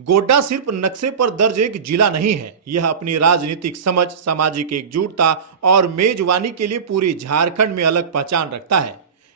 गोड्डा सिर्फ नक्शे पर दर्ज एक जिला नहीं है, यह अपनी राजनीतिक समझ, सामाजिक एकजुटता और मेजबानी के लिए पूरी झारखंड में अलग पहचान रखता है।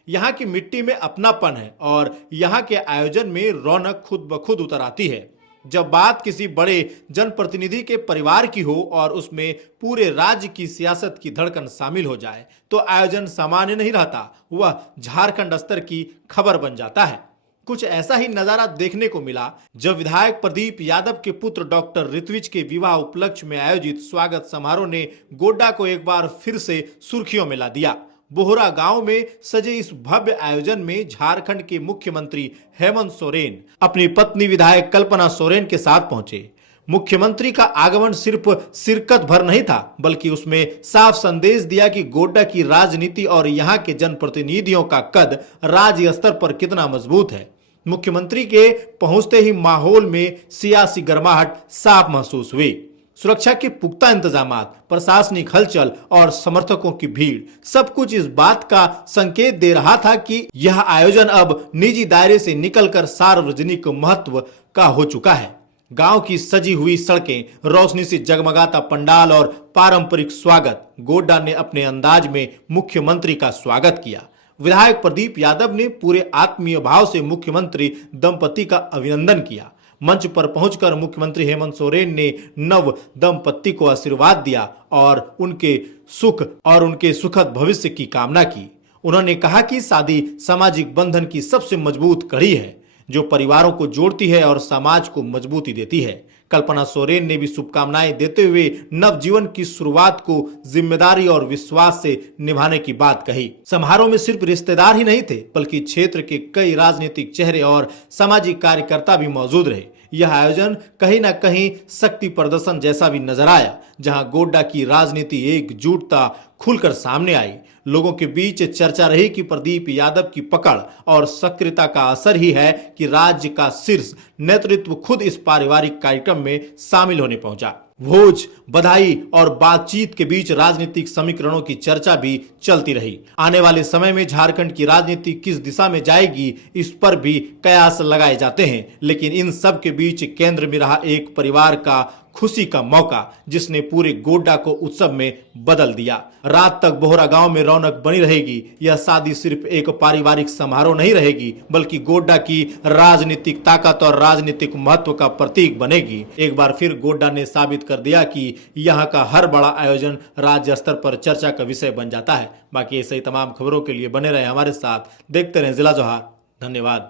यहाँ की मिट्टी में अपनापन है और यहाँ के आयोजन में रौनक खुद ब खुद उतर आती है। जब बात किसी बड़े जनप्रतिनिधि के परिवार की हो और उसमें पूरे राज्य की सियासत की धड़कन शामिल हो जाए, तो आयोजन सामान्य नहीं रहता, वह झारखंड स्तर की खबर बन जाता है। कुछ ऐसा ही नजारा देखने को मिला जब विधायक प्रदीप यादव के पुत्र डॉक्टर ऋत्विज के विवाह उपलक्ष्य में आयोजित स्वागत समारोह ने गोड्डा को एक बार फिर से सुर्खियों में ला दिया। बोहरा गांव में सजे इस भव्य आयोजन में झारखंड के मुख्यमंत्री हेमंत सोरेन अपनी पत्नी विधायक कल्पना सोरेन के साथ पहुंचे। मुख्यमंत्री का आगमन सिर्फ शिरकत भर नहीं था, बल्कि उसमें साफ संदेश दिया कि गोड्डा की राजनीति और यहाँ के जनप्रतिनिधियों का कद राज्य स्तर पर कितना मजबूत है। मुख्यमंत्री के पहुंचते ही माहौल में सियासी गर्माहट साफ महसूस हुई। सुरक्षा के पुख्ता इंतजामात, प्रशासनिक हलचल और समर्थकों की भीड़, सब कुछ इस बात का संकेत दे रहा था कि यह आयोजन अब निजी दायरे से निकलकर सार्वजनिक महत्व का हो चुका है। गांव की सजी हुई सड़कें, रोशनी से जगमगाता पंडाल और पारंपरिक स्वागत, गोड्डा ने अपने अंदाज में मुख्यमंत्री का स्वागत किया। विधायक प्रदीप यादव ने पूरे आत्मीय भाव से मुख्यमंत्री दंपति का अभिनंदन किया। मंच पर पहुंचकर मुख्यमंत्री हेमंत सोरेन ने नव दंपति को आशीर्वाद दिया और उनके सुखद भविष्य की कामना की। उन्होंने कहा कि शादी सामाजिक बंधन की सबसे मजबूत कड़ी है, जो परिवारों को जोड़ती है और समाज को मजबूती देती है। कल्पना सोरेन ने भी शुभकामनाएं देते हुए नवजीवन की शुरुआत को जिम्मेदारी और विश्वास से निभाने की बात कही। समारोह में सिर्फ रिश्तेदार ही नहीं थे, बल्कि क्षेत्र के कई राजनीतिक चेहरे और सामाजिक कार्यकर्ता भी मौजूद रहे। यह आयोजन कहीं न कहीं शक्ति प्रदर्शन जैसा भी नजर आया, जहां गोड्डा की राजनीति एकजुटता खुलकर सामने आई। लोगों के बीच चर्चा रही कि प्रदीप यादव की पकड़ और सक्रियता का असर ही है कि राज्य का शीर्ष नेतृत्व खुद इस पारिवारिक कार्यक्रम में शामिल होने पहुंचा। भोज, बधाई और बातचीत के बीच राजनीतिक समीकरणों की चर्चा भी चलती रही। आने वाले समय में झारखंड की राजनीति किस दिशा में जाएगी, इस पर भी कयास लगाए जाते हैं, लेकिन इन सब के बीच केंद्र में रहा एक परिवार का खुशी का मौका, जिसने पूरे गोड्डा को उत्सव में बदल दिया। रात तक बोहरा गांव में रौनक बनी रहेगी। यह शादी सिर्फ एक पारिवारिक समारोह नहीं रहेगी, बल्कि गोड्डा की राजनीतिक ताकत और राजनीतिक महत्व का प्रतीक बनेगी। एक बार फिर गोड्डा ने साबित कर दिया कि यहाँ का हर बड़ा आयोजन राज्य स्तर पर चर्चा का विषय बन जाता है। बाकी ऐसे ही तमाम खबरों के लिए बने रहे हमारे साथ, देखते रहें जिला जोहार। धन्यवाद।